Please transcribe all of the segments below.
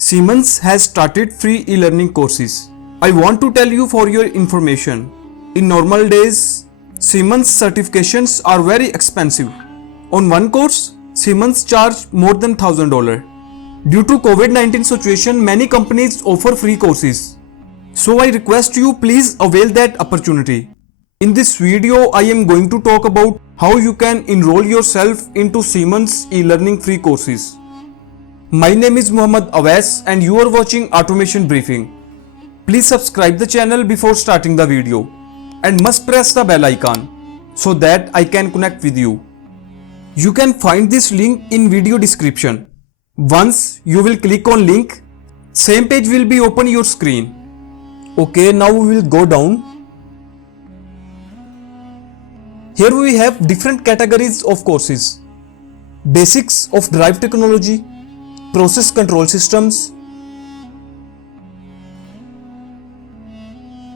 Siemens has started free e-learning courses. I want to tell you for your information. In normal days, Siemens certifications are very expensive. On one course, Siemens charge more than $1,000. Due to COVID-19 situation, many companies offer free courses. So I request you please avail that opportunity. In this video, I am going to talk about how you can enroll yourself into Siemens e-learning free courses. My name is Muhammad Awais and you are watching Automation Briefing. Please subscribe the channel before starting the video and must press the bell icon so that I can connect with you. You can find this link in video description. Once you will click on link, same page will be open your screen. Okay, now we will go down. Here we have different categories of courses. Basics of drive technology, process control systems,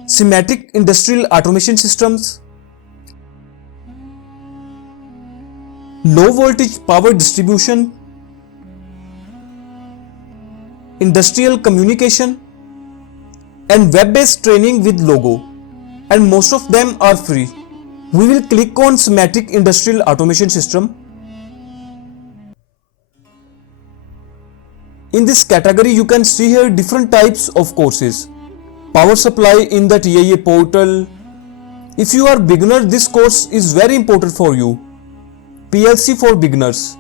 schematic industrial automation systems, low voltage power distribution, industrial communication, and web-based training with logo, and most of them are free. We will click on schematic industrial automation system. In this category, you can see here different types of courses. Power supply in the TIA portal. If you are beginner, this course is very important for you. PLC for beginners.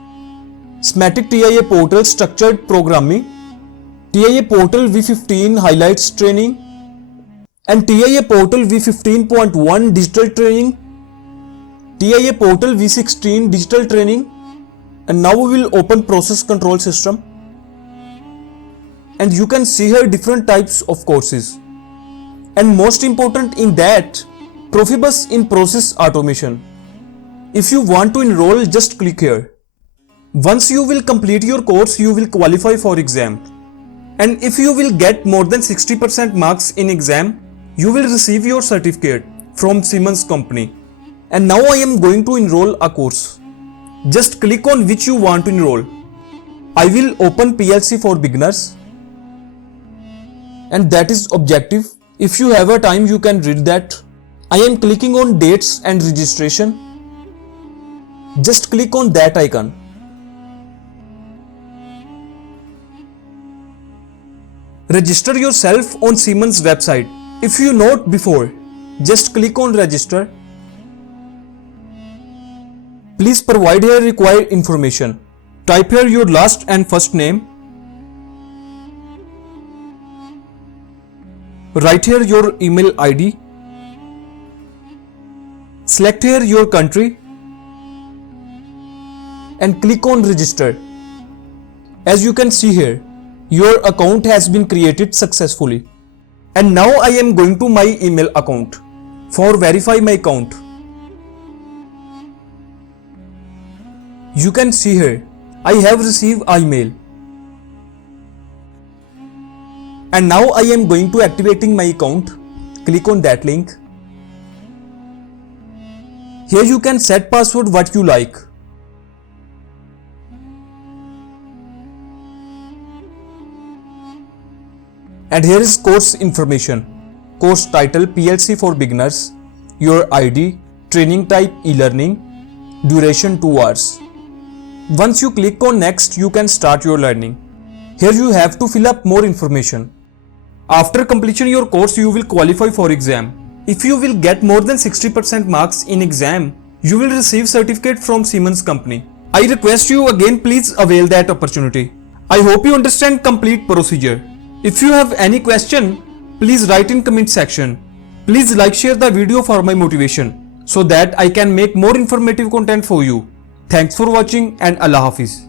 Schematic TIA portal structured programming. TIA portal V15 highlights training. And TIA portal V15.1 digital training. TIA portal V16 digital training. And now we will open process control system. And you can see here different types of courses. And most important in that, Profibus in process automation. If you want to enroll, just click here. Once you will complete your course, you will qualify for exam. And if you will get more than 60% marks in exam, you will receive your certificate from Siemens company. And now I am going to enroll a course. Just click on which you want to enroll. I will open PLC for beginners. And that is objective. If you have a time, you can read that. I am clicking on dates and registration. Just click on that icon. Register yourself on Siemens website. If you not before, just click on register. Please provide here required information. Type here your last and first name. Write here your email ID. Select here your country and click on register. As you can see here, your account has been created successfully. And now I am going to my email account for verify my account. You can see here, I have received an email. And now I am going to activating my account. Click on that link. Here you can set password what you like. And here is course information. Course title PLC for beginners. Your ID, training type e-learning, duration 2 hours. Once you click on next, you can start your learning. Here you have to fill up more information. After completion your course, you will qualify for exam. If you will get more than 60% marks in exam, you will receive certificate from Siemens company. I request you again, please avail that opportunity. I hope you understand complete procedure. If you have any question, please write in comment section. Please like share the video for my motivation so that I can make more informative content for you. Thanks for watching and Allah Hafiz.